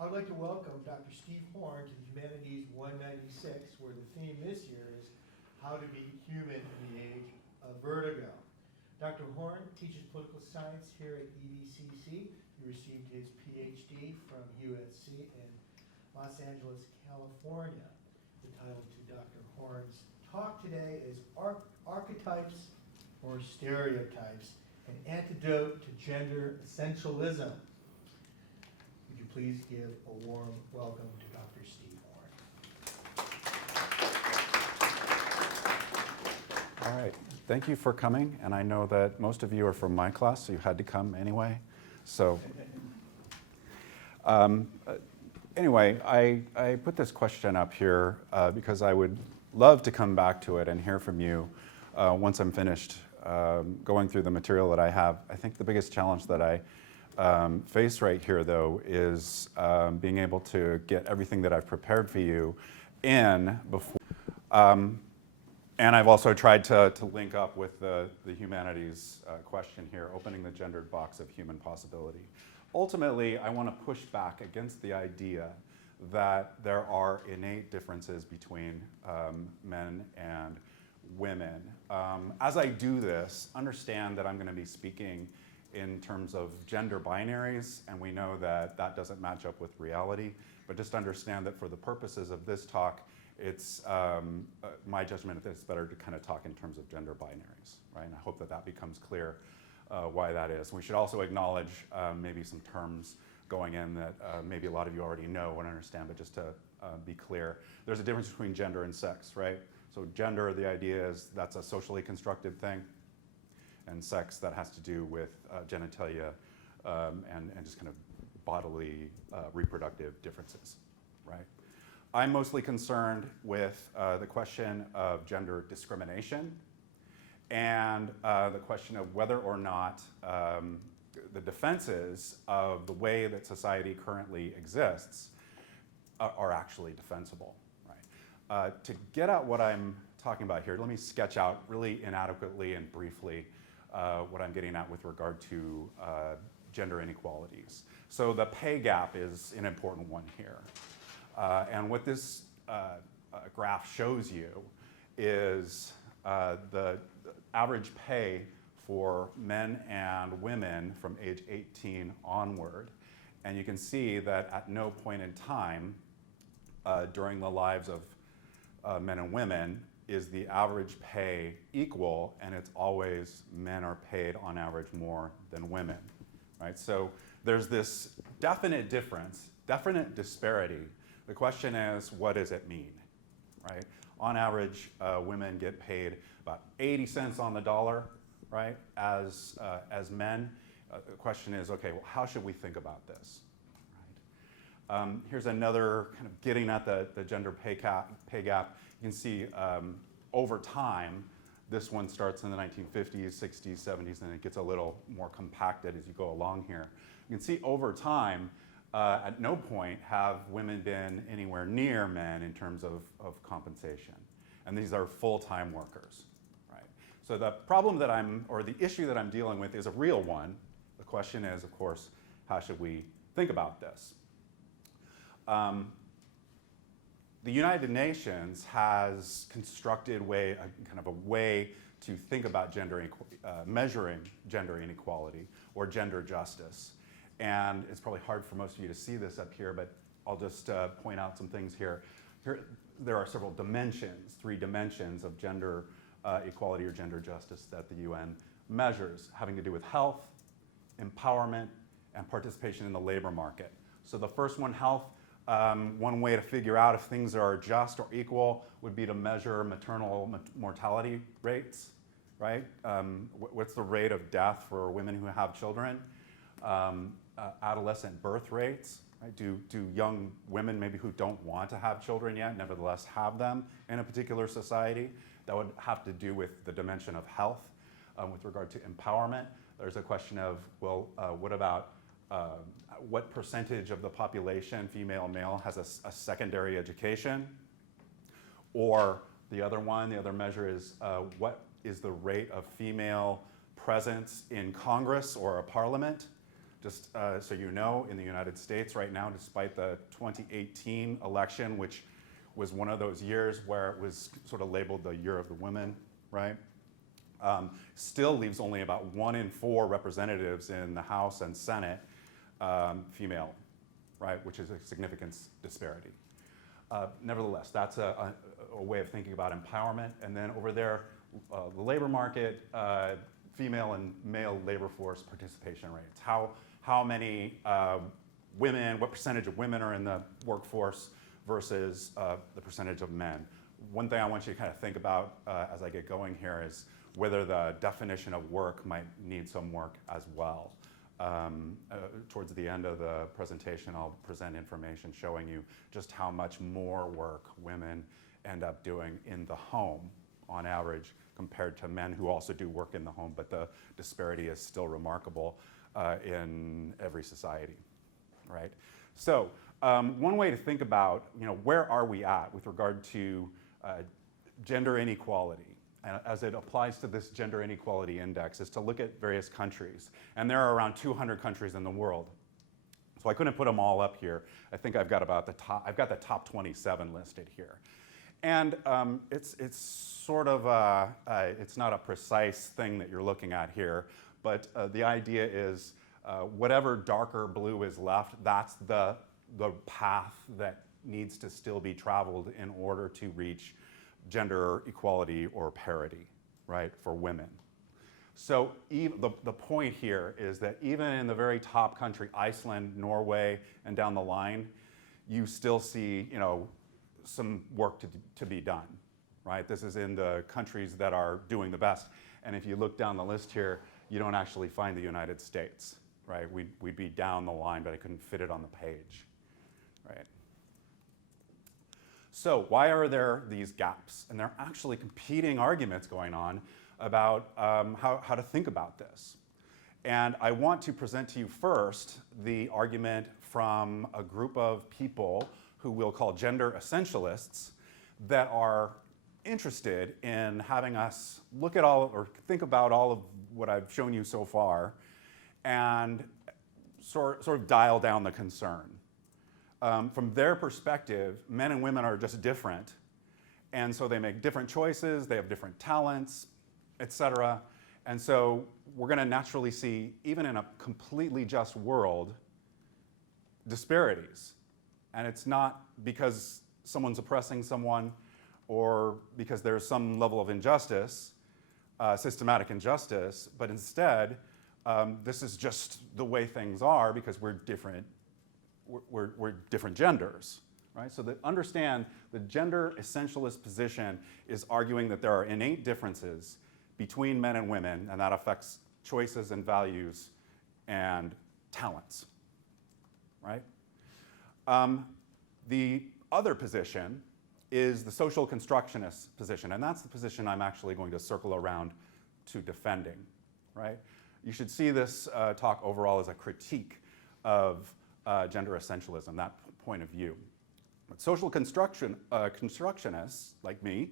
I would like to welcome Dr. Steve Horn to the Humanities 196, where the theme this year is How to Be Human in the Age of Vertigo. Dr. Horn teaches political science here at EDCC. He received his PhD from USC in Los Angeles, California. The title to Dr. Horn's talk today is Archetypes or Stereotypes, an Antidote to Gender Essentialism. Would you please give a warm welcome to Dr. Steve Horn. All right, thank you for coming, and I know that most of you are from my class, so you had to come anyway. So, anyway, I put this question up here because I would love to come back to it and hear from you once I'm finished going through the material that I have. I think the biggest challenge that I face right here, though, is being able to get everything that I've prepared for you in before. And I've also tried to link up with the humanities question here, opening the gendered box of human possibility. Ultimately, I want to push back against the idea that there are innate differences between men and women. As I do this, understand that I'm going to be speaking in terms of gender binaries, and we know that that doesn't match up with reality, but just understand that for the purposes of this talk, it's my judgment that it's better to kind of talk in terms of gender binaries, right? And I hope that that becomes clear why that is. We should also acknowledge maybe some terms going in that maybe a lot of you already know and understand, but just to be clear, there's a difference between gender and sex, right? So gender, the idea is that's a socially constructed thing, and sex, that has to do with genitalia and just kind of bodily reproductive differences, right? I'm mostly concerned with the question of gender discrimination and the question of whether or not the defenses of the way that society currently exists are actually defensible, right? To get at what I'm talking about here, let me sketch out really inadequately and briefly what I'm getting at with regard to gender inequalities. So the pay gap is an important one here. And what this graph shows you is the average pay for men and women from age 18 onward. And you can see that at no point in time during the lives of men and women is the average pay equal, and it's always men are paid on average more than women, right? So there's this definite difference, definite disparity. The question is, what does it mean, right? On average, women get paid about 80 cents on the dollar, right, as men. The question is, okay, well, how should we think about this, right? Here's another kind of getting at the gender pay gap. You can see over time, this one starts in the 1950s, 60s, 70s, and it gets a little more compacted as you go along here. You can see over time, at no point have women been anywhere near men in terms of compensation. And these are full-time workers, right? So the problem that or the issue that I'm dealing with is a real one. The question is, of course, how should we think about this? The United Nations has constructed kind of a way to think about measuring gender inequality or gender justice. And it's probably hard for most of you to see this up here, but I'll just point out some things here. There are several dimensions, 3 dimensions of gender equality or gender justice that the UN measures, having to do with health, empowerment, and participation in the labor market. So the first one, health, one way to figure out if things are just or equal would be to measure maternal mortality rates, right? What's the rate of death for women who have children? Adolescent birth rates, right? Do young women maybe who don't want to have children yet nevertheless have them in a particular society? That would have to do with the dimension of health. With regard to empowerment, there's a question of, well, what about what percentage of the population, female, male, has a secondary education? Or the other measure is what is the rate of female presence in Congress or a parliament? Just so you know, in the United States right now, despite the 2018 election, which was one of those years where it was sort of labeled the year of the women, right? Still leaves only about 1 in 4 representatives in the House and Senate female, right? Which is a significant disparity. Nevertheless, that's a way of thinking about empowerment. And then over there, the labor market, female and male labor force participation rates. How many women, what percentage of women are in the workforce versus the percentage of men. One thing I want you to kind of think about as I get going here is whether the definition of work might need some work as well. Towards the end of the presentation, I'll present information showing you just how much more work women end up doing in the home on average compared to men who also do work in the home, but the disparity is still remarkable in every society, right? So one way to think about, where are we at with regard to gender inequality as it applies to this gender inequality index is to look at various countries. And there are around 200 countries in the world. So I couldn't put them all up here. I think I've got the top 27 listed here. And it's sort of, it's not a precise thing that you're looking at here, but the idea is whatever darker blue is left, that's the path that needs to still be traveled in order to reach gender equality or parity, right, for women. So the point here is that even in the very top country, Iceland, Norway, and down the line, you still see, some work to be done, right? This is in the countries that are doing the best. And if you look down the list here, you don't actually find the United States, right? We'd be down the line, but I couldn't fit it on the page, right? So why are there these gaps? And there are actually competing arguments going on about how to think about this. And I want to present to you first the argument from a group of people who we'll call gender essentialists that are interested in having us look at all or think about all of what I've shown you so far and sort of dial down the concern. From their perspective, men and women are just different, and so they make different choices, they have different talents, etc. And so we're going to naturally see, even in a completely just world, disparities. And it's not because someone's oppressing someone or because there's some level of injustice, systematic injustice, but instead, this is just the way things are because we're different. We're different genders, right? So understand the gender essentialist position is arguing that there are innate differences between men and women, and that affects choices and values and talents, right? The other position is the social constructionist position, and that's the position I'm actually going to circle around to defending, right? You should see this talk overall as a critique of gender essentialism, that point of view. But social constructionists, like me,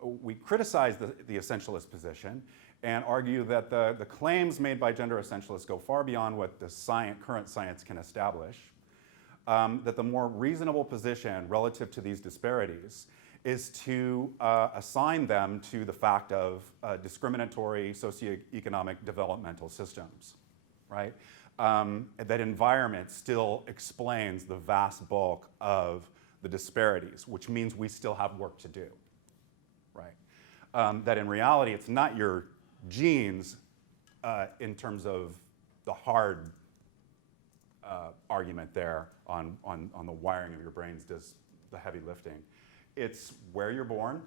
we criticize the essentialist position and argue that the claims made by gender essentialists go far beyond what the current science can establish, that the more reasonable position relative to these disparities is to assign them to the fact of discriminatory socioeconomic developmental systems, right? That environment still explains the vast bulk of the disparities, which means we still have work to do, right? That in reality, it's not your genes in terms of the hard argument there on the wiring of your brains does the heavy lifting. It's where you're born,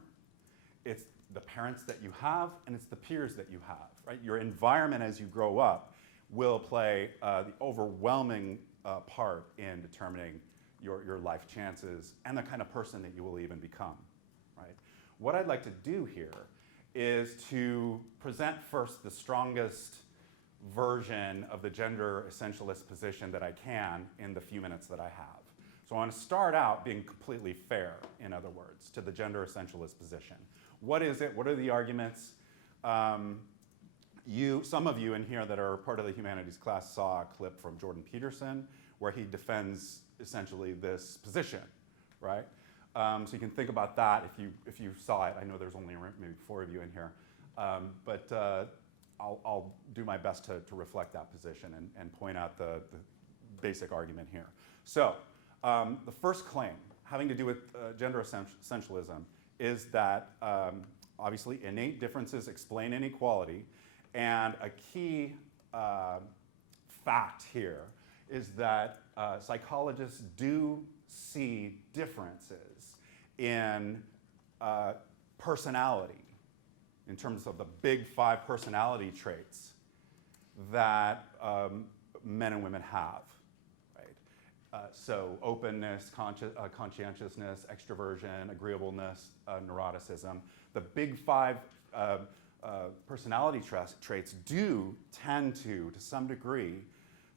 it's the parents that you have, and it's the peers that you have, right? Your environment as you grow up will play the overwhelming part in determining your life chances and the kind of person that you will even become, right? What I'd like to do here is to present first the strongest version of the gender essentialist position that I can in the few minutes that I have. So I want to start out being completely fair, in other words, to the gender essentialist position. What is it? What are the arguments? Some of you in here that are part of the humanities class saw a clip from Jordan Peterson where he defends essentially this position, right? So you can think about that if you saw it. I know there's only maybe 4 of you in here, but I'll do my best to reflect that position and point out the basic argument here. So the first claim having to do with gender essentialism is that obviously innate differences explain inequality, and a key fact here is that psychologists do see differences in personality, in terms of the big 5 personality traits that men and women have, right? So openness, conscientiousness, extroversion, agreeableness, neuroticism. The big 5 personality traits do tend to some degree,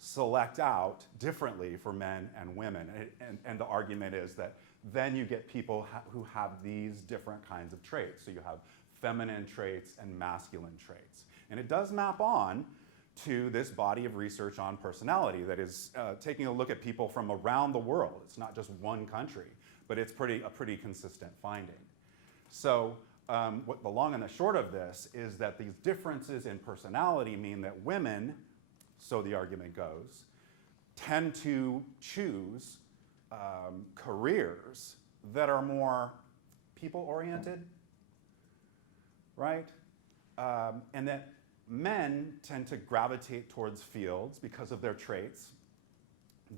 select out differently for men and women. And the argument is that then you get people who have these different kinds of traits. So you have feminine traits and masculine traits. And it does map on to this body of research on personality that is taking a look at people from around the world. It's not just one country, but it's a pretty consistent finding. So what the long and the short of this is that these differences in personality mean that women, so the argument goes, tend to choose careers that are more people-oriented, right? And that men tend to gravitate towards fields because of their traits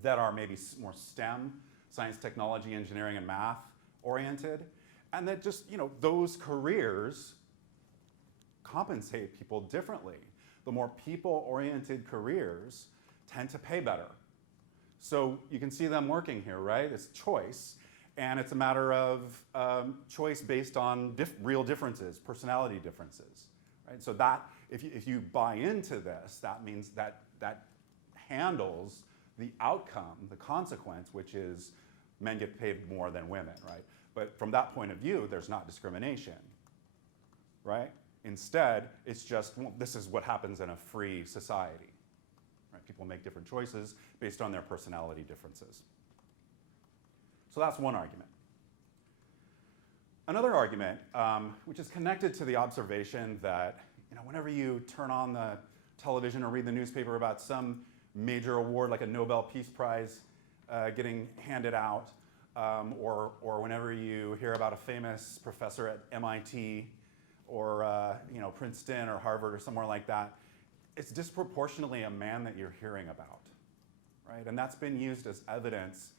that are maybe more STEM, science, technology, engineering, and math oriented. And that just, those careers compensate people differently. The more people-oriented careers tend to pay better. So you can see them working here, right? It's choice. And it's a matter of choice based on real differences, personality differences, right? So that, if you buy into this, that means that handles the outcome, the consequence, which is men get paid more than women, right? But from that point of view, there's not discrimination, right? Instead, it's just, well, this is what happens in a free society, right? People make different choices based on their personality differences. So that's one argument. Another argument, which is connected to the observation that whenever you turn on the television or read the newspaper about some major award like a Nobel Peace Prize getting handed out, or whenever you hear about a famous professor at MIT or Princeton or Harvard or somewhere like that, it's disproportionately a man that you're hearing about, right? And that's been used as evidence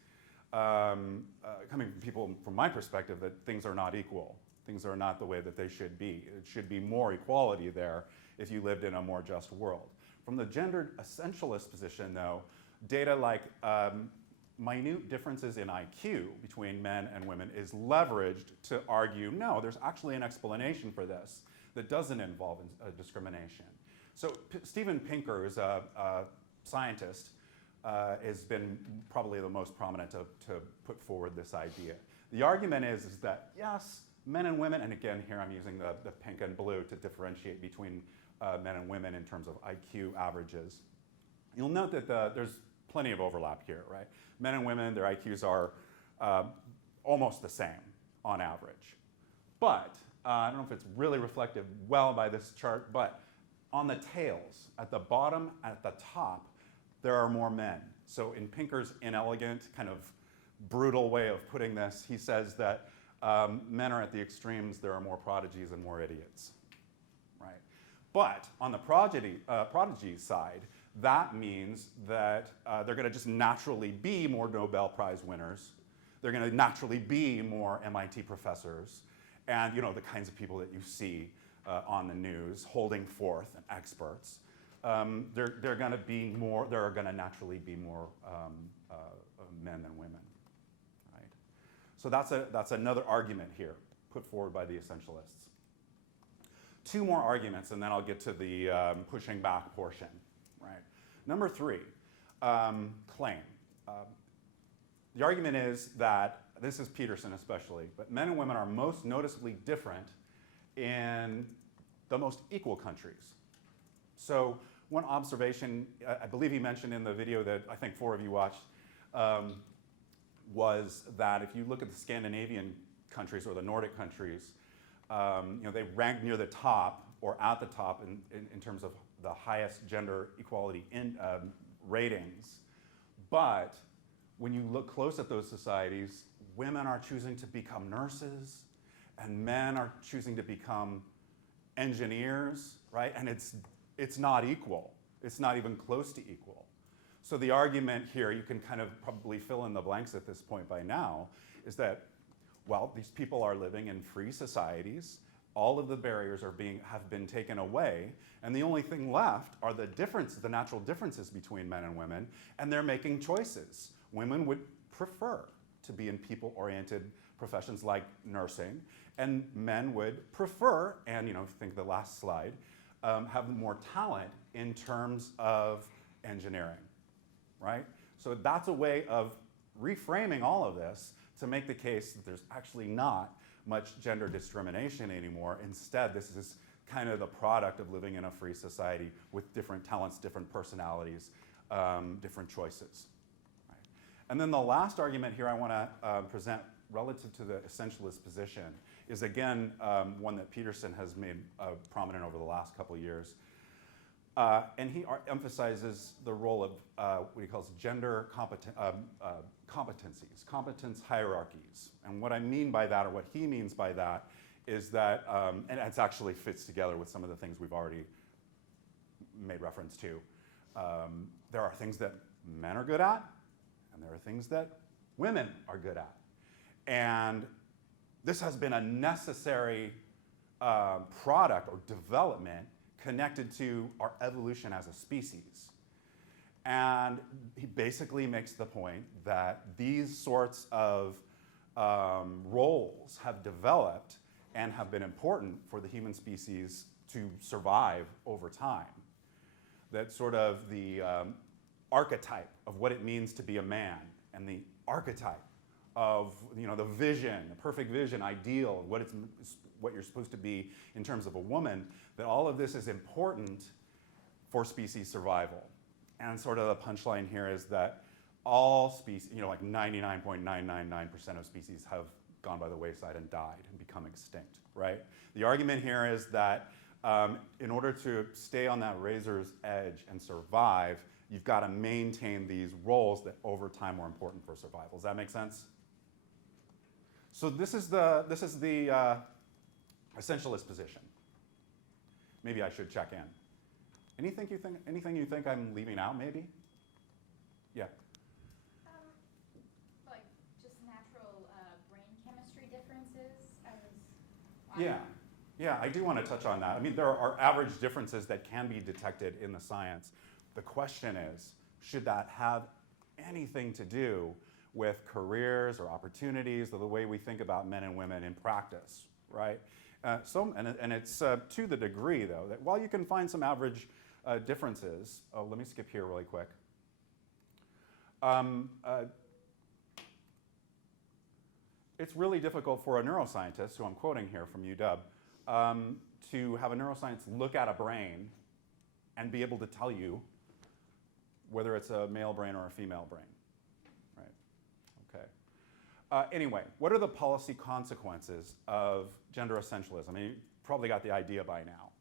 coming from people, from my perspective, that things are not equal. Things are not the way that they should be. It should be more equality there if you lived in a more just world. From the gendered essentialist position, though, data like minute differences in IQ between men and women is leveraged to argue, no, there's actually an explanation for this that doesn't involve discrimination. So Steven Pinker, who's a scientist, has been probably the most prominent to put forward this idea. The argument is that, yes, men and women, and again, here I'm using the pink and blue to differentiate between men and women in terms of IQ averages. You'll note that there's plenty of overlap here, right? Men and women, their IQs are almost the same on average. But, I don't know if it's really reflected well by this chart, but on the tails, at the bottom, at the top, there are more men. So in Pinker's inelegant, kind of brutal way of putting this, he says that men are at the extremes, there are more prodigies and more idiots, right? But on the prodigy side, that means that they're going to just naturally be more Nobel Prize winners. They're going to naturally be more MIT professors, and the kinds of people that you see on the news holding forth and experts. They're going to be more. There are going to naturally be more men than women, right? So that's another argument here put forward by the essentialists. 2 more arguments, and then I'll get to the pushing back portion, right? Number 3, claim. The argument is that, this is Peterson especially, but men and women are most noticeably different in the most equal countries. So one observation, I believe he mentioned in the video that I think 4 of you watched, was that if you look at the Scandinavian countries or the Nordic countries, they rank near the top or at the top in terms of the highest gender equality ratings. But when you look close at those societies, women are choosing to become nurses and men are choosing to become engineers, right? And it's not equal. It's not even close to equal. So the argument here, you can kind of probably fill in the blanks at this point by now, is that, well, these people are living in free societies. All of the barriers have been taken away, and the only thing left are the natural differences between men and women, and they're making choices. Women would prefer to be in people-oriented professions like nursing, and men would prefer, and think the last slide, have more talent in terms of engineering, right? So that's a way of reframing all of this to make the case that there's actually not much gender discrimination anymore. Instead, this is kind of the product of living in a free society with different talents, different personalities, different choices. Right? And then the last argument here I want to present relative to the essentialist position is, again, one that Peterson has made prominent over the last couple of years. And he emphasizes the role of what he calls gender competencies, competence hierarchies. And what I mean by that, or what he means by that, is that, and it actually fits together with some of the things we've already made reference to. There are things that men are good at, and there are things that women are good at. And this has been a necessary product or development connected to our evolution as a species. And he basically makes the point that these sorts of roles have developed and have been important for the human species to survive over time. That sort of the archetype of what it means to be a man, and the archetype of the vision, the perfect vision, ideal, what you're supposed to be in terms of a woman, that all of this is important for species survival. And sort of the punchline here is that all species, like 99.999% of species have gone by the wayside and died and become extinct, right? The argument here is that in order to stay on that razor's edge and survive, you've got to maintain these roles that over time were important for survival. Does that make sense? So this is the essentialist position. Maybe I should check in. Anything you think I'm leaving out, maybe? Yeah. Like just natural brain chemistry differences. Yeah, I do want to touch on that. I mean, there are average differences that can be detected in the science. The question is, should that have anything to do with careers or opportunities or the way we think about men and women in practice, right? And it's to the degree, though, that while you can find some average differences, let me skip here really quick. It's really difficult for a neuroscientist, who I'm quoting here from UW, to have a neuroscientist look at a brain and be able to tell you whether it's a male brain or a female brain, right? Okay. Anyway, what are the policy consequences of gender essentialism? I mean, you probably got the idea by now.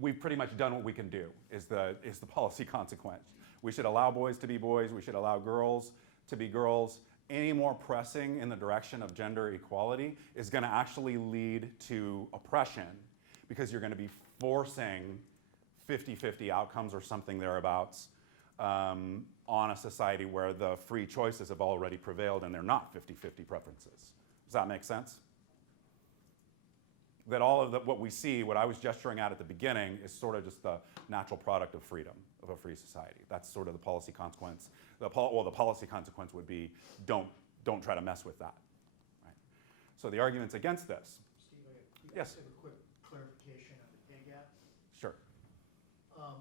We've pretty much done what we can do, is the policy consequence. We should allow boys to be boys. We should allow girls to be girls. Any more pressing in the direction of gender equality is going to actually lead to oppression, because you're going to be forcing 50-50 outcomes or something thereabouts on a society where the free choices have already prevailed and they're not 50-50 preferences. Does that make sense? That all of what we see, what I was gesturing at the beginning, is sort of just the natural product of freedom, of a free society. That's sort of the policy consequence. The policy consequence would be, don't try to mess with that. Right? So the arguments against this. Steve, I Yes. have a quick clarification on the pay gap. Sure. Are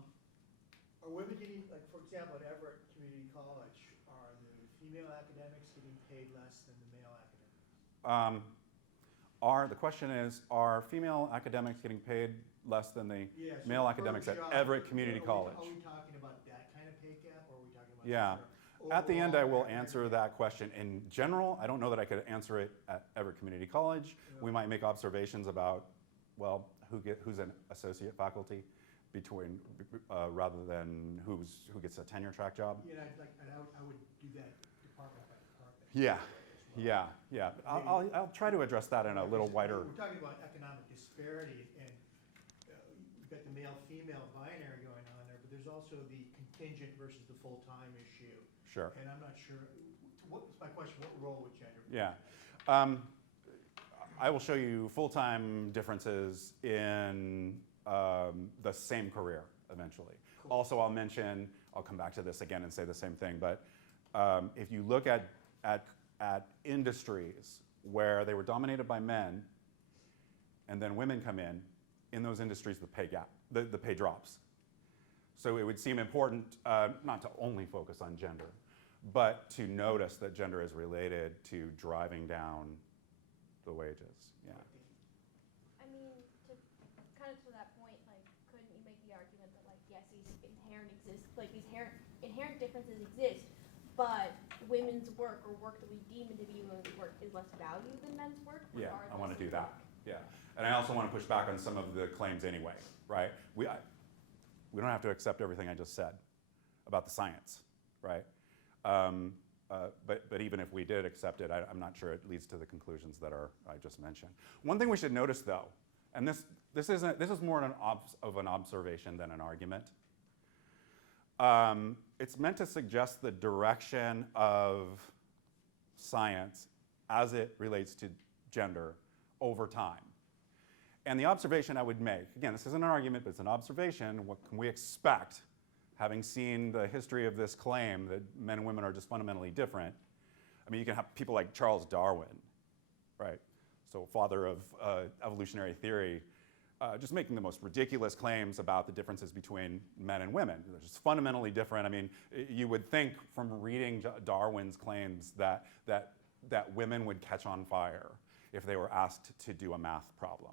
women getting, like for example, at Everett Community College, are the female academics getting paid less than the male academics? The question is, are female academics getting paid less than the Yeah, so male per academics at job, Everett Community are College. we talking about that kind of pay gap, or are we talking about? Yeah. sort of At the end, I will overall answer that question. In general, I don't know that I could answer it at Everett Community College. We might make observations about, well, who's an associate faculty between, rather than who gets a tenure track job. Yeah, I would do that department by department. Yeah, yeah. I'll try to address that in a little wider. We're talking about economic disparity, and we've got the male-female binary going on there, but there's also the contingent versus the full-time issue. Sure. And I'm not sure, what's my question, what role would gender play? Yeah. I will show you full-time differences in the same career eventually. Cool. Also, I'll come back to this again and say the same thing, but if you look at industries where they were dominated by men and then women come in those industries the pay drops. So it would seem important not to only focus on gender, but to notice that gender is related to driving down the wages. Yeah. I mean, kind of to that point, like, couldn't you make the argument that, like, yes, these inherent differences exist, but women's work or work that we deem to be women's work is less valued than men's work? Yeah, I want regardless to do of that. Yeah, and I also want to push back on some of the claims anyway, right? We don't have to accept everything I just said about the science, right? But even if we did accept it, I'm not sure it leads to the conclusions that I just mentioned. One thing we should notice, though, and this is more of an observation than an argument. It's meant to suggest the direction of science as it relates to gender over time. And the observation I would make, again, this isn't an argument, but it's an observation. What can we expect, having seen the history of this claim that men and women are just fundamentally different? I mean, you can have people like Charles Darwin, right? So father of evolutionary theory, just making the most ridiculous claims about the differences between men and women. They're just fundamentally different. I mean, you would think from reading Darwin's claims that women would catch on fire if they were asked to do a math problem,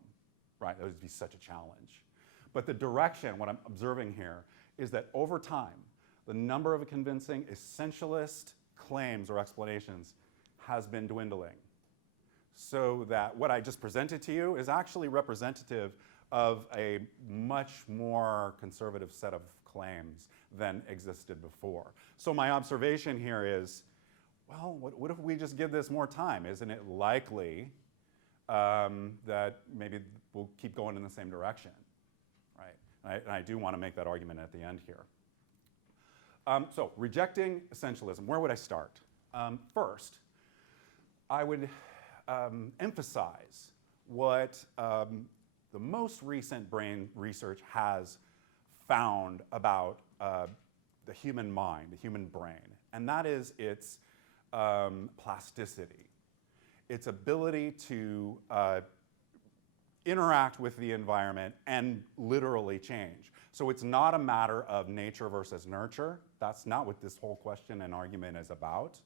right? That would be such a challenge. But the direction, what I'm observing here, is that over time, the number of convincing essentialist claims or explanations has been dwindling. So that what I just presented to you is actually representative of a much more conservative set of claims than existed before. So my observation here is, well, what if we just give this more time? Isn't it likely that maybe we'll keep going in the same direction, right? And I do want to make that argument at the end here. So rejecting essentialism, where would I start? First, I would emphasize what the most recent brain research has found about the human mind, the human brain, and that is its plasticity, its ability to interact with the environment and literally change. So it's not a matter of nature versus nurture. That's not what this whole question and argument is about.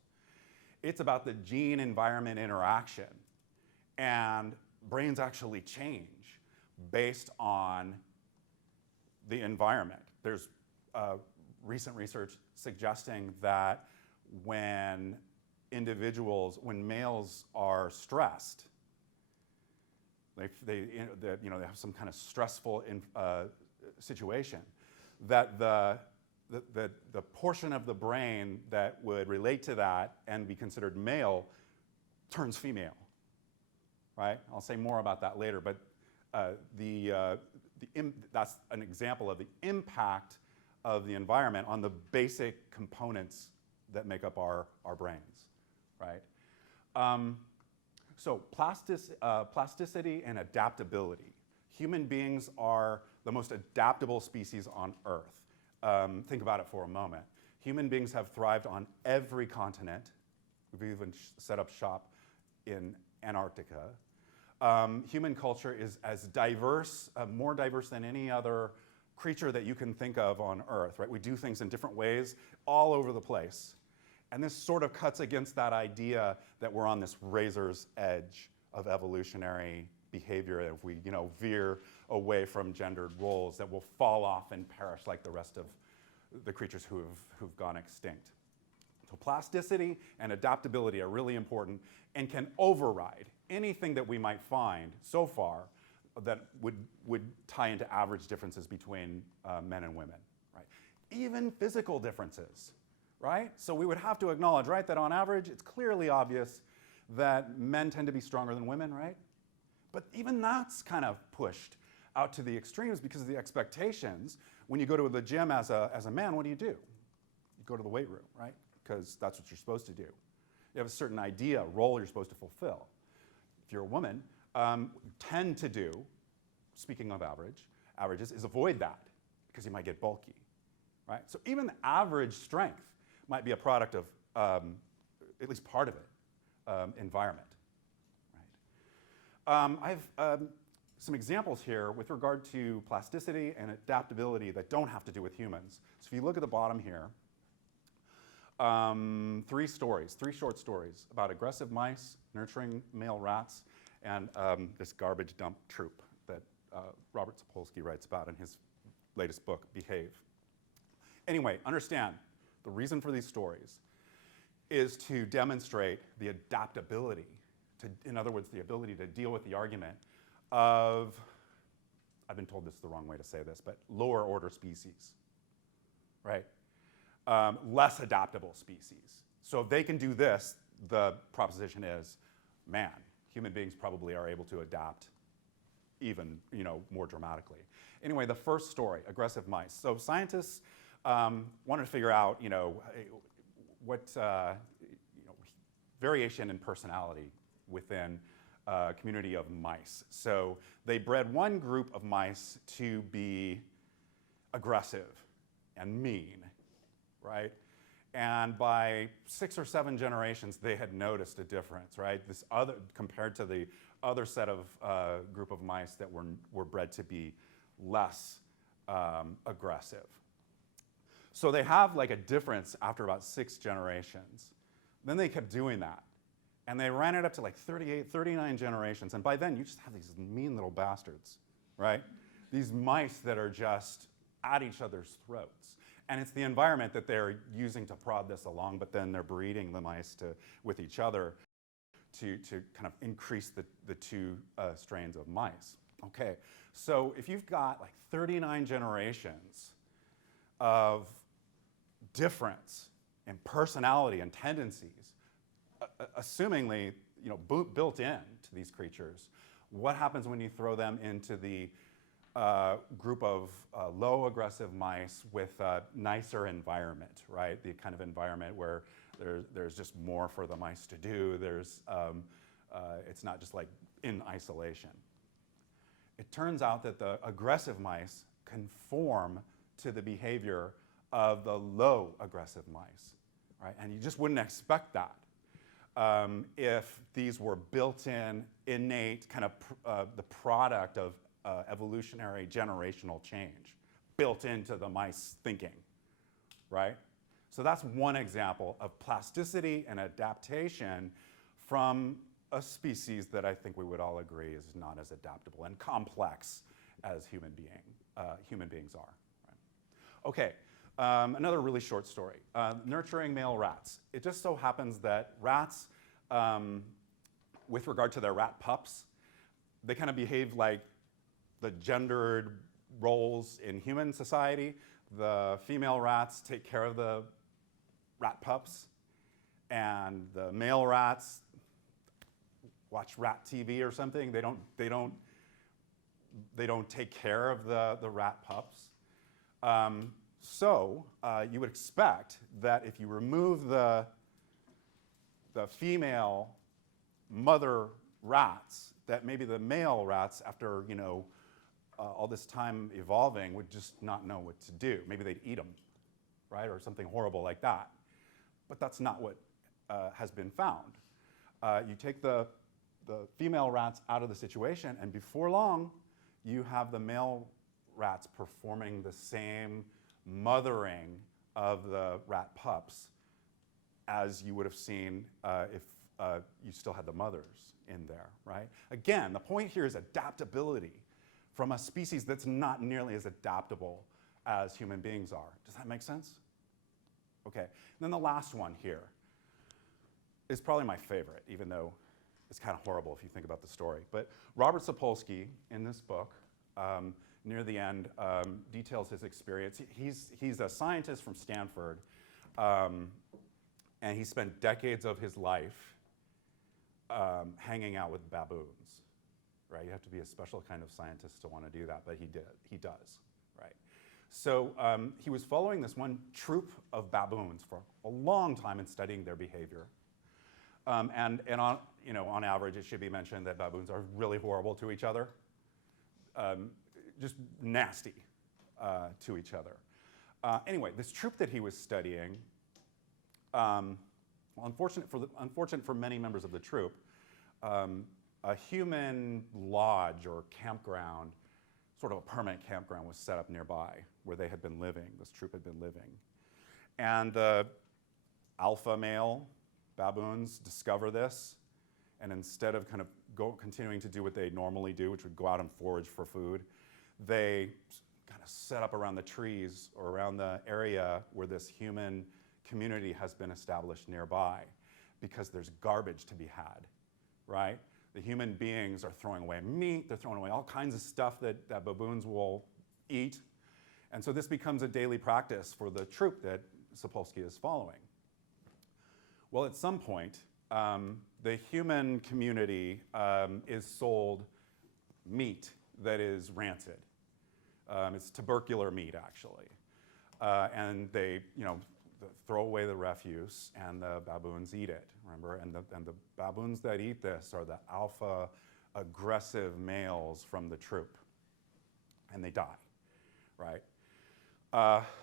It's about the gene-environment interaction. And brains actually change based on the environment. There's recent research suggesting that when males are stressed, they have some kind of stressful situation, that the portion of the brain that would relate to that and be considered male turns female, right? I'll say more about that later, but that's an example of the impact of the environment on the basic components that make up our brains, right? So plasticity and adaptability. Human beings are the most adaptable species on Earth. Think about it for a moment. Human beings have thrived on every continent. We've even set up shop in Antarctica. Human culture is as diverse, more diverse than any other creature that you can think of on Earth, right? We do things in different ways all over the place. And this sort of cuts against that idea that we're on this razor's edge of evolutionary behavior, if we veer away from gendered roles, that will fall off and perish like the rest of the creatures who've gone extinct. So plasticity and adaptability are really important and can override anything that we might find so far that would tie into average differences between men and women, right? Even physical differences, right? So we would have to acknowledge, right, that on average, it's clearly obvious that men tend to be stronger than women, right? But even that's kind of pushed out to the extremes because of the expectations. When you go to the gym as a man, what do? You go to the weight room, right? Because that's what you're supposed to do. You have a certain idea, role you're supposed to fulfill. If you're a woman, tend to do, speaking of averages, is avoid that because you might get bulky, right? So even the average strength might be a product of, at least part of it, environment, right? I have some examples here with regard to plasticity and adaptability that don't have to do with humans. So if you look at the bottom here, 3 short stories about aggressive mice, nurturing male rats, and this garbage dump troop that Robert Sapolsky writes about in his latest book, Behave. Anyway, understand, the reason for these stories is to demonstrate the adaptability, in other words, the ability to deal with the argument of, I've been told this is the wrong way to say this, but lower order species, right? Less adaptable species. So if they can do this, the proposition is, man, human beings probably are able to adapt even more dramatically. Anyway, the first story, aggressive mice. So scientists wanted to figure out what variation in personality within a community of mice. So they bred one group of mice to be aggressive and mean, right? And by 6 or 7 generations, they had noticed a difference, right? This other, compared to the other set of group of mice that were bred to be less aggressive. So they have like a difference after about 6 generations. Then they kept doing that. And they ran it up to like 38, 39 generations. And by then, you just have these mean little bastards, right? These mice that are just at each other's throats. And it's the environment that they're using to prod this along, but then they're breeding the mice with each other to kind of increase the 2 strains of mice. Okay, so if you've got like 39 generations of difference in personality and tendencies, assumingly built in to these creatures, what happens when you throw them into the group of low aggressive mice with a nicer environment, right? The kind of environment where there's just more for the mice to do. It's not just like in isolation. It turns out that the aggressive mice conform to the behavior of the low aggressive mice, right? And you just wouldn't expect that if these were built-in, innate, kind of the product of evolutionary generational change built into the mice thinking, right? So that's one example of plasticity and adaptation from a species that I think we would all agree is not as adaptable and complex as human beings are. Right? Okay, another really short story. Nurturing male rats. It just so happens that rats, with regard to their rat pups, they kind of behave like the gendered roles in human society. The female rats take care of the rat pups, and the male rats watch rat TV or something. They don't take care of the rat pups. So you would expect that if you remove the female mother rats, that maybe the male rats, after all this time evolving, would just not know what to do. Maybe they'd eat them, right, or something horrible like that. But that's not what has been found. You take the female rats out of the situation, and before long, you have the male rats performing the same mothering of the rat pups as you would have seen if you still had the mothers in there, right? Again, the point here is adaptability from a species that's not nearly as adaptable as human beings are. Does that make sense? Okay, and then the last one here is probably my favorite, even though it's kind of horrible if you think about the story. But Robert Sapolsky, in this book, near the end, details his experience. He's a scientist from Stanford, and he spent decades of his life hanging out with baboons, right? You have to be a special kind of scientist to want to do that, but he does, right? So he was following this one troop of baboons for a long time and studying their behavior. And on average, it should be mentioned that baboons are really horrible to each other, just nasty to each other. Anyway, this troop that he was studying, unfortunate for many members of the troop, a human lodge or campground, sort of a permanent campground, was set up nearby where they had been living, this troop had been living. And the alpha male baboons discover this, and instead of kind of continuing to do what they normally do, which would go out and forage for food, they kind of set up around the trees or around the area where this human community has been established nearby, because there's garbage to be had, right? The human beings are throwing away meat, they're throwing away all kinds of stuff that baboons will eat. And so this becomes a daily practice for the troop that Sapolsky is following. Well, at some point, the human community is sold meat that is rancid. It's tubercular meat, actually. And they, throw away the refuse, and the baboons eat it, remember? And the baboons that eat this are the alpha aggressive males from the troop, and they die, right?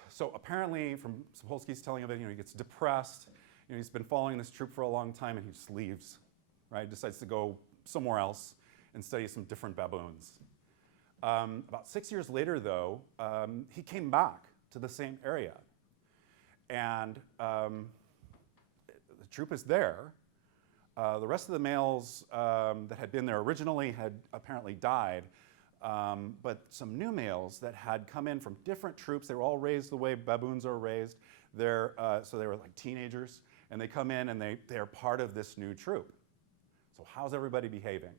So apparently, from Sapolsky's telling of it, he gets depressed. He's been following this troop for a long time, and he just leaves, right? Decides to go somewhere else and study some different baboons. About 6 years later, though, he came back to the same area. And the troop is there. The rest of the males that had been there originally had apparently died, but some new males that had come in from different troops, they were all raised the way baboons are raised. So they were like teenagers, and they come in and they're part of this new troop. So how's everybody behaving?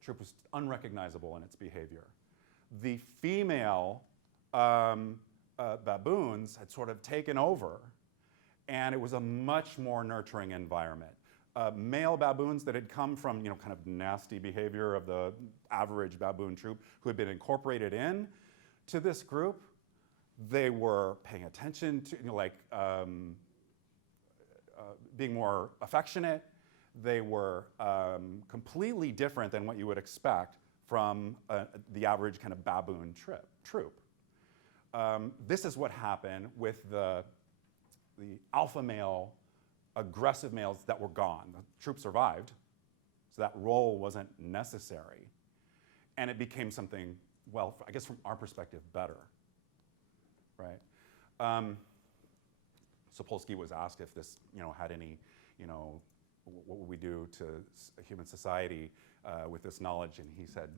Troop was unrecognizable in its behavior. The female baboons had sort of taken over, and it was a much more nurturing environment. Male baboons that had come from, kind of nasty behavior of the average baboon troop who had been incorporated in to this group, they were paying attention to, being more affectionate. They were completely different than what you would expect from the average kind of baboon troop. This is what happened with the alpha male, aggressive males that were gone. The troop survived, so that role wasn't necessary. And it became something, well, I guess from our perspective, better, right? Sapolsky was asked if this, had any, what would we do to human society with this knowledge? And he said,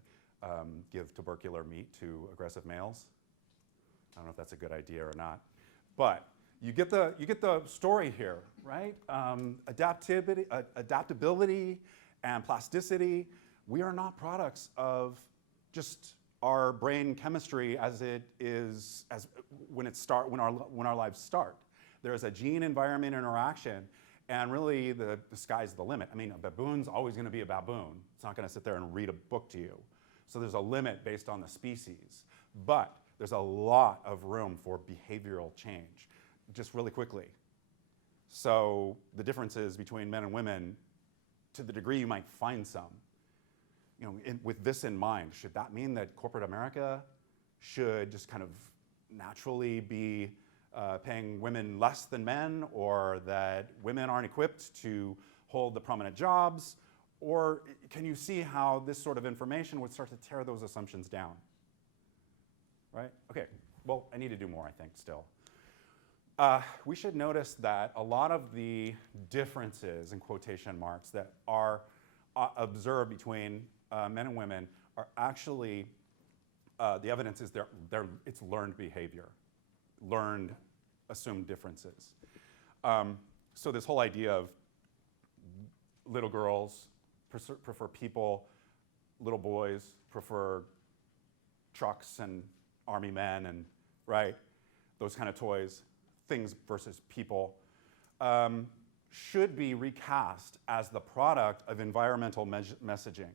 give tubercular meat to aggressive males. I don't know if that's a good idea or not, but you get the story here, right? Adaptability and plasticity. We are not products of just our brain chemistry as it is when our lives start. There is a gene-environment interaction, and really the sky's the limit. I mean, a baboon's always going to be a baboon. It's not going to sit there and read a book to you. So there's a limit based on the species, but there's a lot of room for behavioral change. Just really quickly. So the differences between men and women, to the degree you might find some, with this in mind, should that mean that corporate America should just kind of naturally be paying women less than men, or that women aren't equipped to hold the prominent jobs? Or can you see how this sort of information would start to tear those assumptions down? Right? Okay, well, I need to do more, I think, still. we should notice that a lot of the differences, in quotation marks, that are observed between men and women are actually, the evidence is it's learned behavior, learned assumed differences. So this whole idea of little girls prefer people, little boys prefer trucks and army men and, right, those kind of toys, things versus people, should be recast as the product of environmental messaging.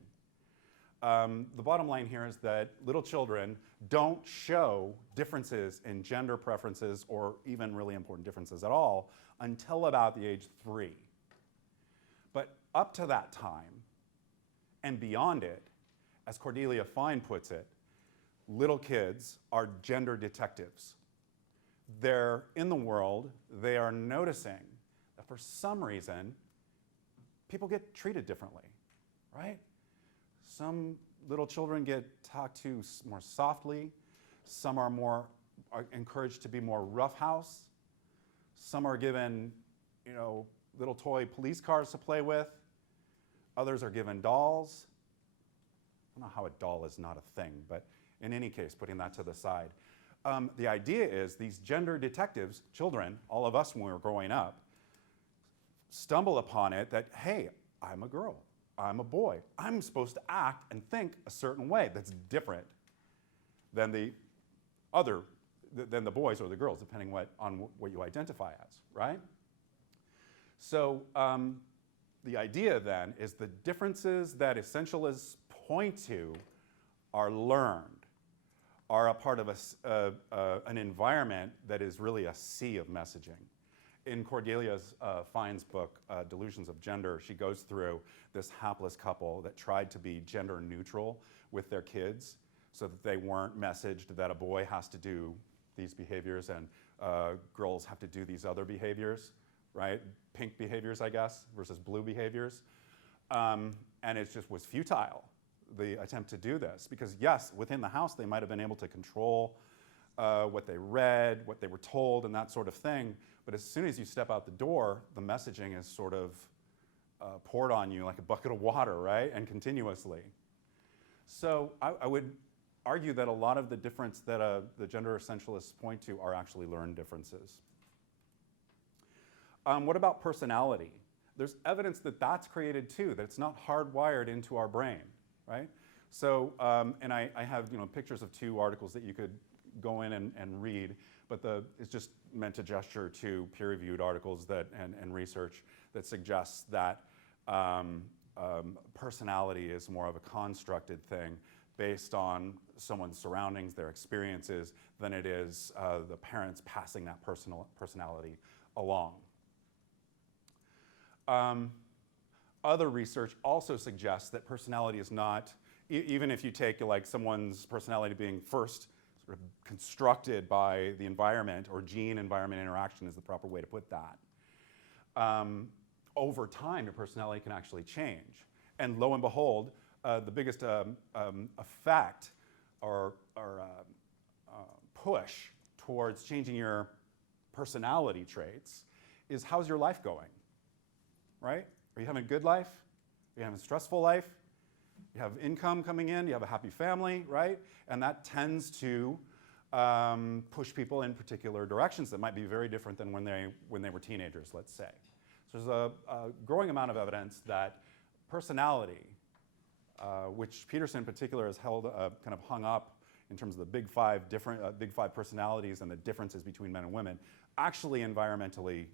The bottom line here is that little children don't show differences in gender preferences or even really important differences at all until about the age 3. But up to that time and beyond it, as Cordelia Fine puts it, little kids are gender detectives. They're in the world, they are noticing that for some reason, people get treated differently, right? Some little children get talked to more softly. Some are encouraged to be more roughhouse. Some are given, little toy police cars to play with. Others are given dolls. I don't know how a doll is not a thing, but in any case, putting that to the side. The idea is these gender detectives, children, all of us when we were growing up, stumble upon it that, hey, I'm a girl, I'm a boy. I'm supposed to act and think a certain way that's different than the boys or the girls, depending on what you identify as, right? So the idea then is the differences that essentialists point to are learned, are a part of an environment that is really a sea of messaging. In Cordelia Fine's book, Delusions of Gender, she goes through this hapless couple that tried to be gender neutral with their kids so that they weren't messaged that a boy has to do these behaviors and girls have to do these other behaviors, right? Pink behaviors, I guess, versus blue behaviors. And it just was futile, the attempt to do this. Because yes, within the house, they might have been able to control what they read, what they were told, and that sort of thing. But as soon as you step out the door, the messaging is sort of poured on you like a bucket of water, right? And continuously. So I would argue that a lot of the difference that the gender essentialists point to are actually learned differences. What about personality? There's evidence that that's created too, that it's not hardwired into our brain, right? So, and I have pictures of 2 articles that you could go in and read, but it's just meant to gesture to peer-reviewed articles and research that suggests that personality is more of a constructed thing based on someone's surroundings, their experiences, than it is the parents passing that personality along. Other research also suggests that personality is not, even if you take like someone's personality being first sort of constructed by the environment, or gene-environment interaction is the proper way to put that. Over time, your personality can actually change. And lo and behold, the biggest effect or push towards changing your personality traits is, how's your life going, right? Are you having a good life? Are you having a stressful life? You have income coming in, you have a happy family, right? And that tends to push people in particular directions that might be very different than when they were teenagers, let's say. So there's a growing amount of evidence that personality, which Peterson in particular has held kind of hung up in terms of the big 5 personalities and the differences between men and women, actually environmentally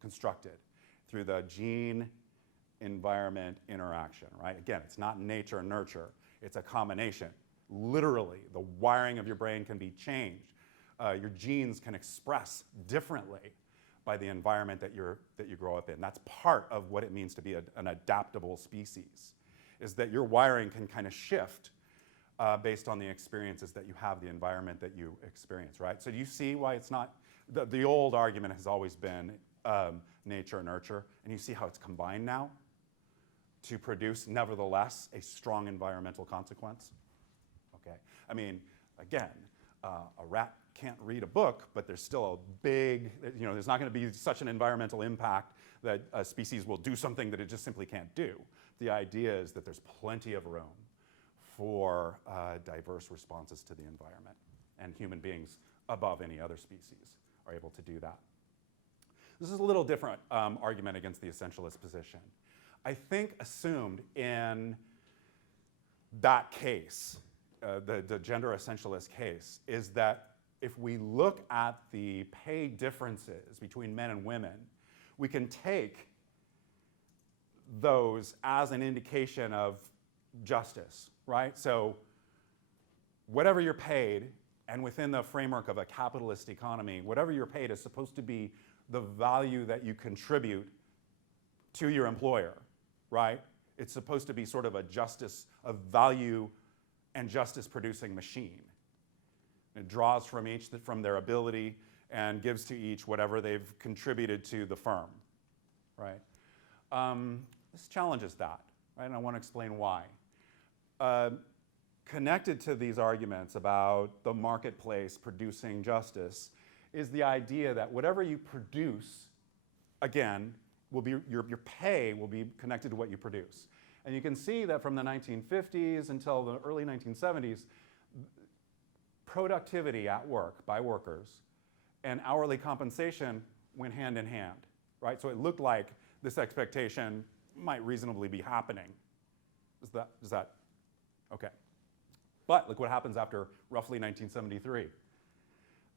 constructed through the gene-environment interaction, right? Again, it's not nature and nurture, it's a combination. Literally, the wiring of your brain can be changed. Your genes can express differently by the environment that you grow up in. That's part of what it means to be an adaptable species, is that your wiring can kind of shift based on the experiences that you have, the environment that you experience, right? So do you see why it's not, the old argument has always been nature and nurture, and you see how it's combined now to produce, nevertheless, a strong environmental consequence? Okay, I mean, again, a rat can't read a book, but there's still a big, there's not going to be such an environmental impact that a species will do something that it just simply can't do. The idea is that there's plenty of room for diverse responses to the environment, and human beings, above any other species, are able to do that. This is a little different argument against the essentialist position. I think assumed in that case, the gender essentialist case, is that if we look at the pay differences between men and women, we can take those as an indication of justice, right? So whatever you're paid, and within the framework of a capitalist economy, whatever you're paid is supposed to be the value that you contribute to your employer, right? It's supposed to be sort of a justice, a value and justice producing machine. It draws from each, from their ability, and gives to each whatever they've contributed to the firm, right? This challenges that, right? And I want to explain why. Connected to these arguments about the marketplace producing justice is the idea that whatever you produce, again, will be your pay will be connected to what you produce. And you can see that from the 1950s until the early 1970s, productivity at work by workers and hourly compensation went hand in hand, right? So it looked like this expectation might reasonably be happening. Is that okay? But look what happens after roughly 1973.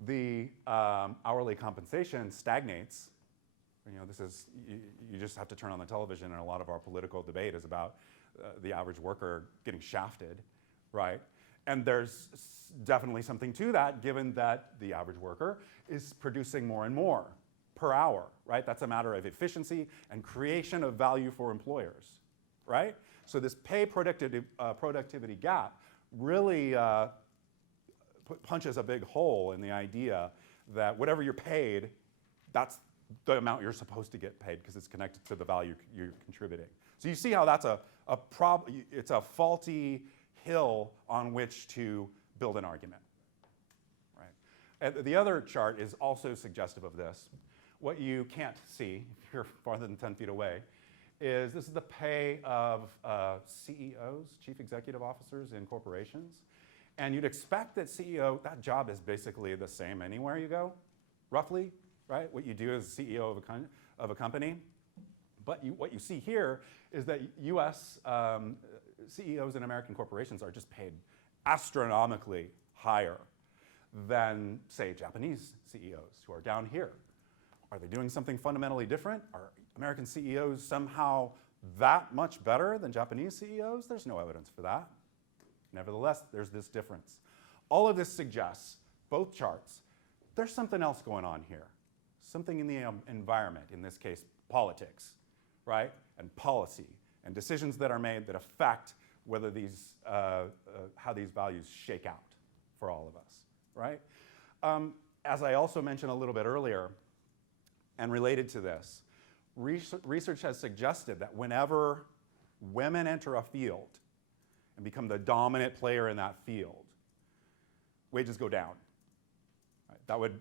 The hourly compensation stagnates. You just have to turn on the television, and a lot of our political debate is about the average worker getting shafted, right? And there's definitely something to that, given that the average worker is producing more and more per hour, right? That's a matter of efficiency and creation of value for employers, right? So this pay productivity gap really punches a big hole in the idea that whatever you're paid, that's the amount you're supposed to get paid because it's connected to the value you're contributing. So you see how that's it's a faulty hill on which to build an argument, right? And the other chart is also suggestive of this. What you can't see, if you're farther than 10 feet away, is this is the pay of CEOs, chief executive officers in corporations. And you'd expect that CEO, that job is basically the same anywhere you go, roughly, right? What you do as CEO of a company. But what you see here is that US CEOs in American corporations are just paid astronomically higher than, say, Japanese CEOs who are down here. Are they doing something fundamentally different? Are American CEOs somehow that much better than Japanese CEOs? There's no evidence for that. Nevertheless, there's this difference. All of this suggests, both charts, there's something else going on here. Something in the environment, in this case, politics, right? And policy, and decisions that are made that affect whether these, how these values shake out for all of us, right? As I also mentioned a little bit earlier, and related to this, research has suggested that whenever women enter a field and become the dominant player in that field, wages go down. Right? That would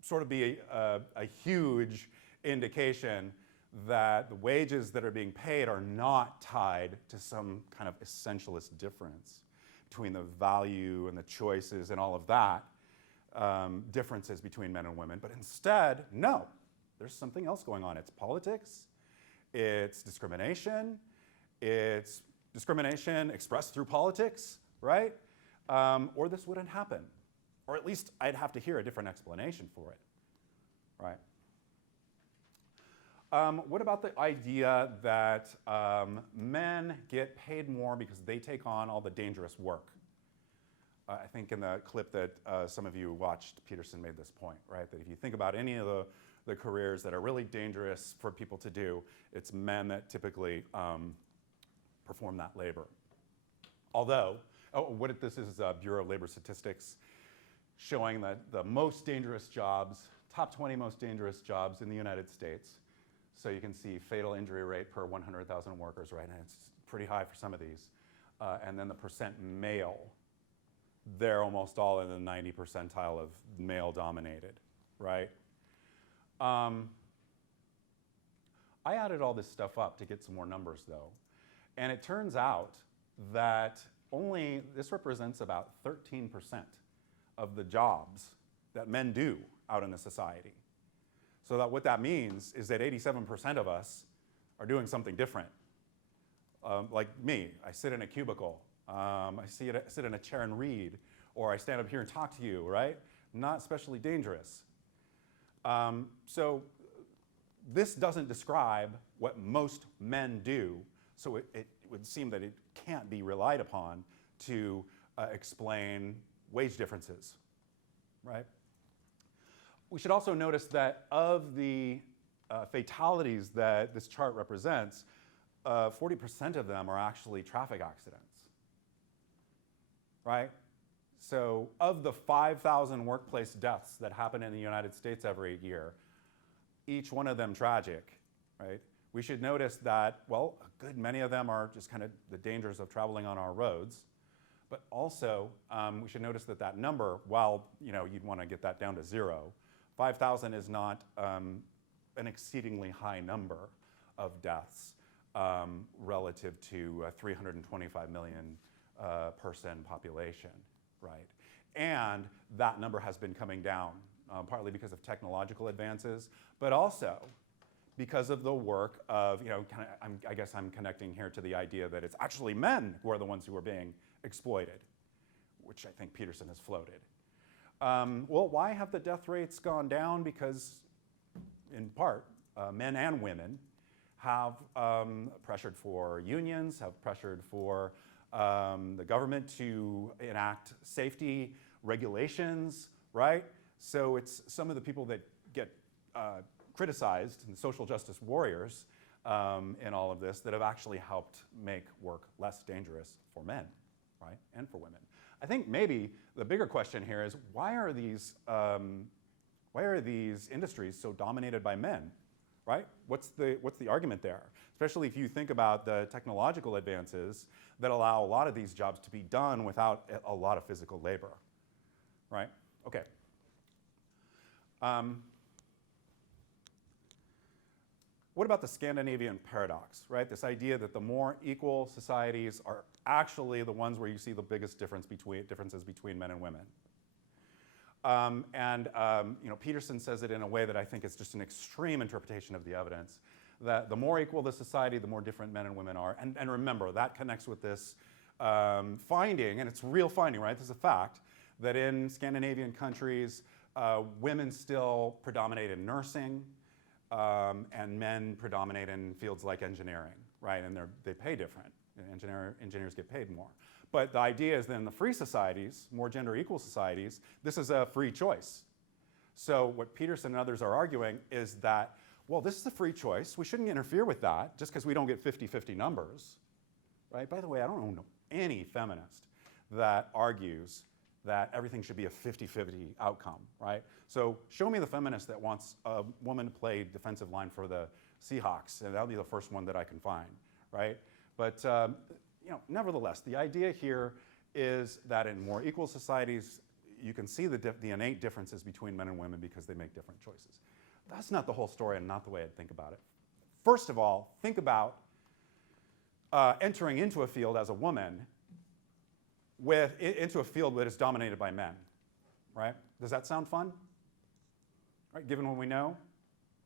sort of be a huge indication that the wages that are being paid are not tied to some kind of essentialist difference between the value and the choices and all of that, differences between men and women, but instead, no, there's something else going on. It's politics, it's discrimination expressed through politics, right? Or this wouldn't happen. Or at least I'd have to hear a different explanation for it, right? What about the idea that men get paid more because they take on all the dangerous work? I think in the clip that some of you watched, Peterson made this point, right? That if you think about any of the careers that are really dangerous for people to do, it's men that typically perform that labor. Although, what if this is Bureau of Labor Statistics showing that the most dangerous jobs, top 20 most dangerous jobs in the United States. So you can see fatal injury rate per 100,000 workers, right? And it's pretty high for some of these. And then the percent male they're almost all in the 90 percentile of male-dominated, right? I added all this stuff up to get some more numbers, though. And it turns out that this represents about 13% of the jobs that men do out in the society. So that what that means is that 87% of us are doing something different. Like me, I sit in a cubicle. I sit in a chair and read, or I stand up here and talk to you, right? Not especially dangerous. So this doesn't describe what most men do, so it would seem that it can't be relied upon to explain wage differences, right? We should also notice that of the fatalities that this chart represents, 40% of them are actually traffic accidents, right? So of the 5,000 workplace deaths that happen in the United States every year, each one of them tragic, right? We should notice that, well, a good many of them are just kind of the dangers of traveling on our roads. But also, we should notice that that number, while you'd want to get that down to 0, 5,000 is not an exceedingly high number of deaths relative to a 325 million person population, right? And that number has been coming down, partly because of technological advances, but also because of the work of, I guess I'm connecting here to the idea that it's actually men who are the ones who are being exploited, which I think Peterson has floated. Well, why have the death rates gone down? Because, in part, men and women have pressured for unions, have pressured for the government to enact safety regulations, right? So it's some of the people that get criticized, and social justice warriors in all of this, that have actually helped make work less dangerous for men, right, and for women. I think maybe the bigger question here is, why are these industries so dominated by men, right? What's the argument there? Especially if you think about the technological advances that allow a lot of these jobs to be done without a lot of physical labor, right? Okay. What about the Scandinavian paradox, right? This idea that the more equal societies are actually the ones where you see the biggest differences between men and women. Peterson says it in a way that I think is just an extreme interpretation of the evidence, that the more equal the society, the more different men and women are. And remember, that connects with this finding, and it's a real finding, right? This is a fact, that in Scandinavian countries, women still predominate in nursing, and men predominate in fields like engineering, right? And they pay different. Engineers get paid more. But the idea is that in the free societies, more gender equal societies, this is a free choice. So what Peterson and others are arguing is that, well, this is a free choice. We shouldn't interfere with that just because we don't get 50-50 numbers, right? By the way, I don't know any feminist that argues that everything should be a 50-50 outcome, right? So show me the feminist that wants a woman to play defensive line for the Seahawks, and that'll be the first one that I can find, right? But nevertheless, the idea here is that in more equal societies, you can see the innate differences between men and women because they make different choices. That's not the whole story and not the way I'd think about it. First of all, think about entering into a field as a woman into a field that is dominated by men, right? Does that sound fun? Right, given what we know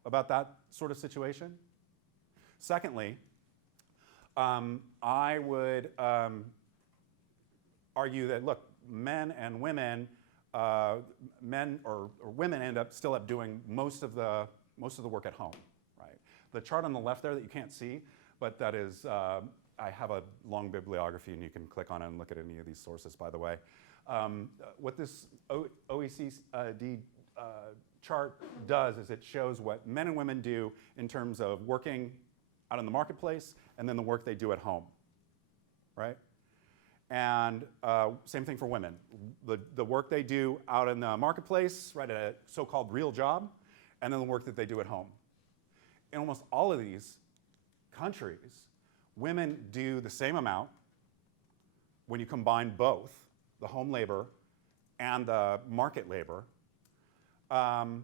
about that sort of situation? Secondly, I would argue that, look, men and women, men or women end up still doing most of the work at home, right? The chart on the left there that you can't see, but that is, I have a long bibliography and you can click on it and look at any of these sources, by the way. What this OECD chart does is it shows what men and women do in terms of working out in the marketplace and then the work they do at home, right? And same thing for women. The work they do out in the marketplace, right, at a so-called real job, and then the work that they do at home. In almost all of these countries, women do the same amount when you combine both, the home labor and the market labor, and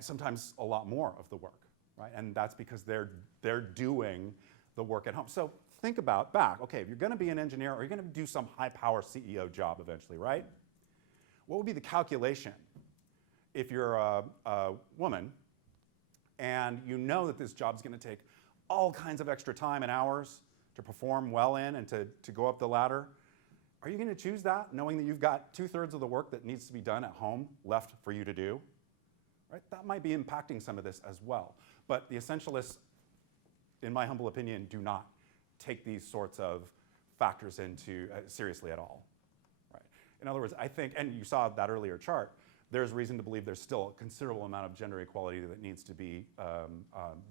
sometimes a lot more of the work, right? And that's because they're doing the work at home. So think about back, okay, if you're gonna be an engineer or you're gonna do some high-power CEO job eventually, right? What would be the calculation if you're a woman and you know that this job's gonna take all kinds of extra time and hours to perform well in and to go up the ladder? Are you gonna choose that knowing that you've got 2/3 of the work that needs to be done at home left for you to do? Right? That might be impacting some of this as well. But the essentialists, in my humble opinion, do not take these sorts of factors into seriously at all. Right? In other words, I think, and you saw that earlier chart, there's reason to believe there's still a considerable amount of gender equality that needs to be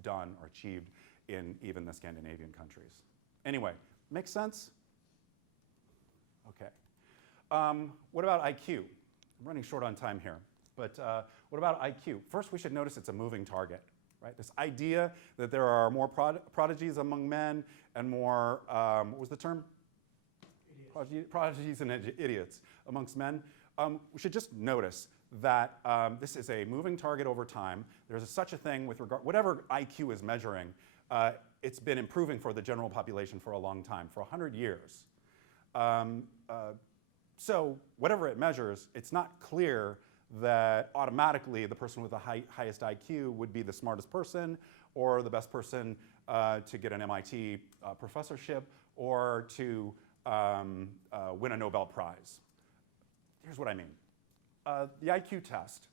done or achieved in even the Scandinavian countries. Anyway, makes sense? Okay. What about IQ? I'm running short on time here. But what about IQ? First, we should notice it's a moving target, right? This idea that there are more prodigies among men and more, what was the term? Idiots. Prodigies and idiots amongst men. We should just notice that this is a moving target over time. There's such a thing with regard, whatever IQ is measuring, it's been improving for the general population for a long time, for 100 years. So whatever it measures, it's not clear that automatically the person with the highest IQ would be the smartest person or the best person to get an MIT professorship or to win a Nobel Prize. Here's what I mean. The IQ test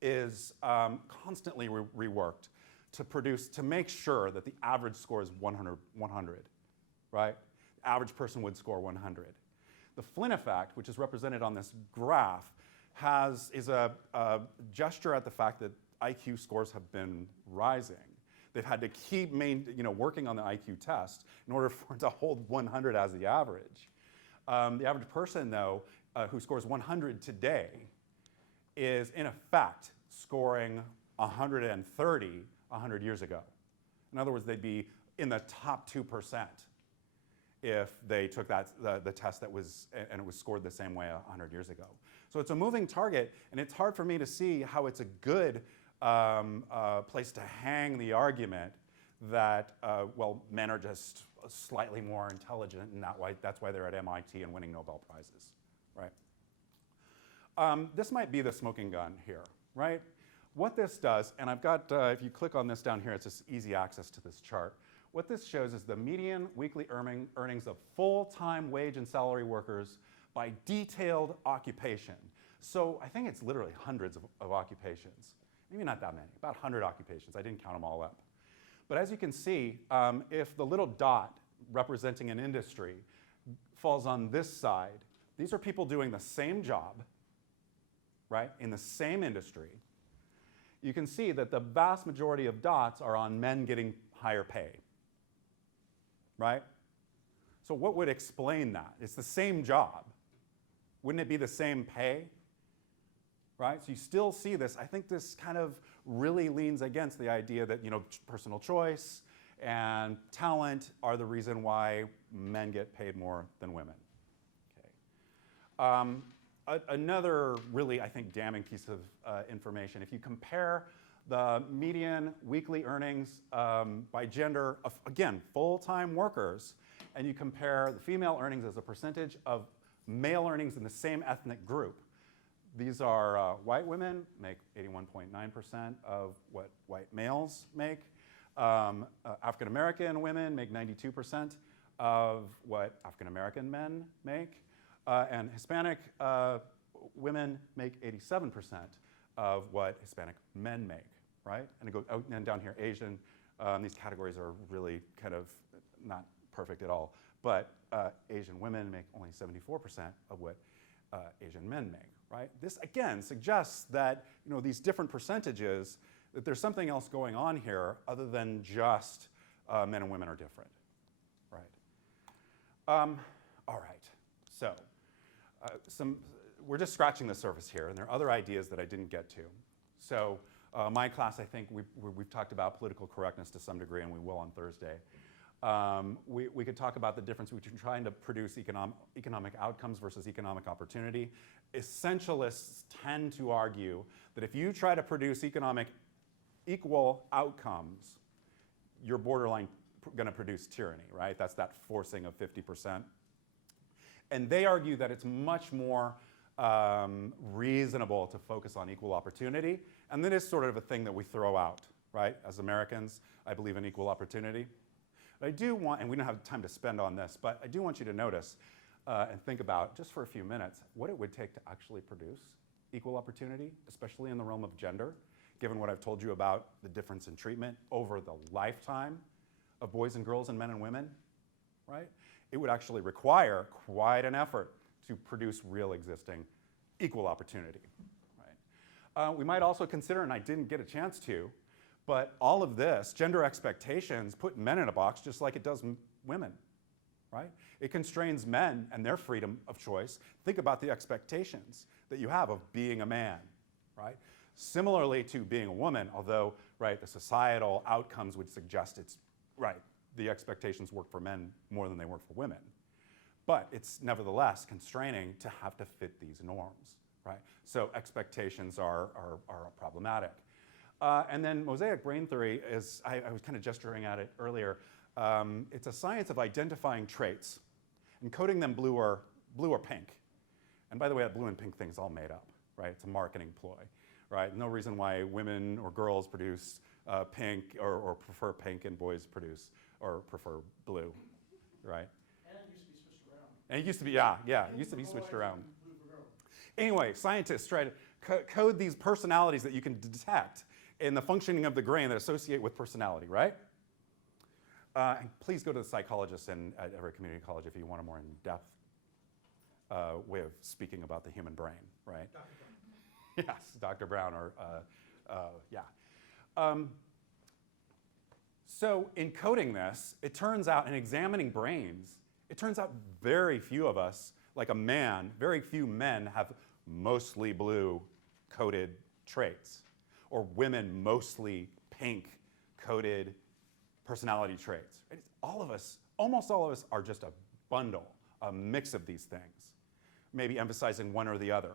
is constantly reworked to make sure that the average score is 100, right? The average person would score 100. The Flynn effect, which is represented on this graph, is a gesture at the fact that IQ scores have been rising. They've had to keep working on the IQ test in order for it to hold 100 as the average. The average person, though, who scores 100 today is, in effect, scoring 130 100 years ago. In other words, they'd be in the top 2% if they took the test that was, and it was scored the same way 100 years ago. So it's a moving target, and it's hard for me to see how it's a good place to hang the argument that, well, men are just slightly more intelligent, and that's why they're at MIT and winning Nobel Prizes, right? This might be the smoking gun here, right? What this does, and I've got, if you click on this down here, it's just easy access to this chart. What this shows is the median weekly earnings of full-time wage and salary workers by detailed occupation. So I think it's literally hundreds of occupations. Maybe not that many, about 100 occupations. I didn't count them all up. But as you can see, if the little dot representing an industry falls on this side, these are people doing the same job, right, in the same industry. You can see that the vast majority of dots are on men getting higher pay, right? So what would explain that? It's the same job. Wouldn't it be the same pay? Right? So you still see this. I think this kind of really leans against the idea that, personal choice and talent are the reason why men get paid more than women. Okay. Another really, I think, damning piece of information, if you compare the median weekly earnings by gender of, again, full-time workers, and you compare the female earnings as a percentage of male earnings in the same ethnic group. These are white women make 81.9% of what white males make. African American women make 92% of what African American men make. And Hispanic women make 87% of what Hispanic men make, right? And it goes out and down here, Asian. These categories are really kind of not perfect at all. But Asian women make only 74% of what Asian men make, right? This, again, suggests that these different percentages, that there's something else going on here other than just men and women are different, right? All right, so we're just scratching the surface here, and there are other ideas that I didn't get to. So my class, I think we've talked about political correctness to some degree, and we will on Thursday. We could talk about the difference between trying to produce economic outcomes versus economic opportunity. Essentialists tend to argue that if you try to produce equal outcomes, you're borderline going to produce tyranny, right? That's that forcing of 50%. And they argue that it's much more reasonable to focus on equal opportunity. And that is sort of a thing that we throw out, right? As Americans, I believe in equal opportunity. But I do want, and we don't have time to spend on this, but I do want you to notice and think about, just for a few minutes, what it would take to actually produce equal opportunity, especially in the realm of gender, given what I've told you about the difference in treatment over the lifetime of boys and girls and men and women, right? It would actually require quite an effort to produce real existing equal opportunity, right? We might also consider, and I didn't get a chance to, but all of this, gender expectations, put men in a box just like it does women, right? It constrains men and their freedom of choice. Think about the expectations that you have of being a man, right? Similarly to being a woman, although, right, the societal outcomes would suggest it's, right, the expectations work for men more than they work for women. But it's nevertheless constraining to have to fit these norms, right? So expectations are problematic. And then mosaic brain theory is, I was kind of gesturing at it earlier, it's a science of identifying traits and coding them blue or pink. And by the way, that blue and pink thing is all made up, right? It's a marketing ploy, right? No reason why women or girls produce pink or prefer pink and boys produce or prefer blue, right? And it used to be switched around. And it used to be, yeah, it used to be switched around. Anyway, scientists try to code these personalities that you can detect in the functioning of the brain that associate with personality, right? And please go to the psychologist at every community college if you want a more in-depth way of speaking about the human brain, right? Dr. Brown. Yes, Dr. Brown, or yeah. So in coding this, it turns out, in examining brains, it turns out very few of us, like a man, very few men have mostly blue coded traits, or women mostly pink coded personality traits. It's all of us, almost all of us, are just a bundle, a mix of these things, maybe emphasizing one or the other,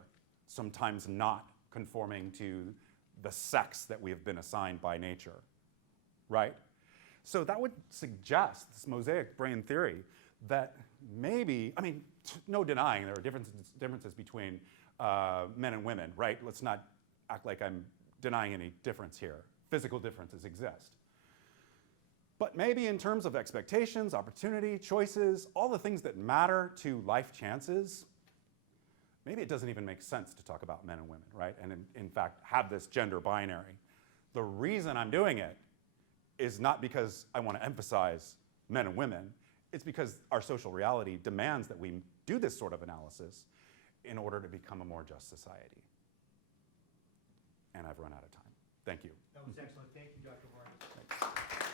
sometimes not conforming to the sex that we have been assigned by nature, right? So that would suggest, this mosaic brain theory, that maybe, I mean, no denying there are differences between men and women, right? Let's not act like I'm denying any difference here. Physical differences exist. But maybe in terms of expectations, opportunity, choices, all the things that matter to life chances, maybe it doesn't even make sense to talk about men and women, right? And in fact, have this gender binary. The reason I'm doing it is not because I want to emphasize men and women. It's because our social reality demands that we do this sort of analysis in order to become a more just society. And I've run out of time. Thank you. That was excellent. Thank you, Dr. Horn. Thanks.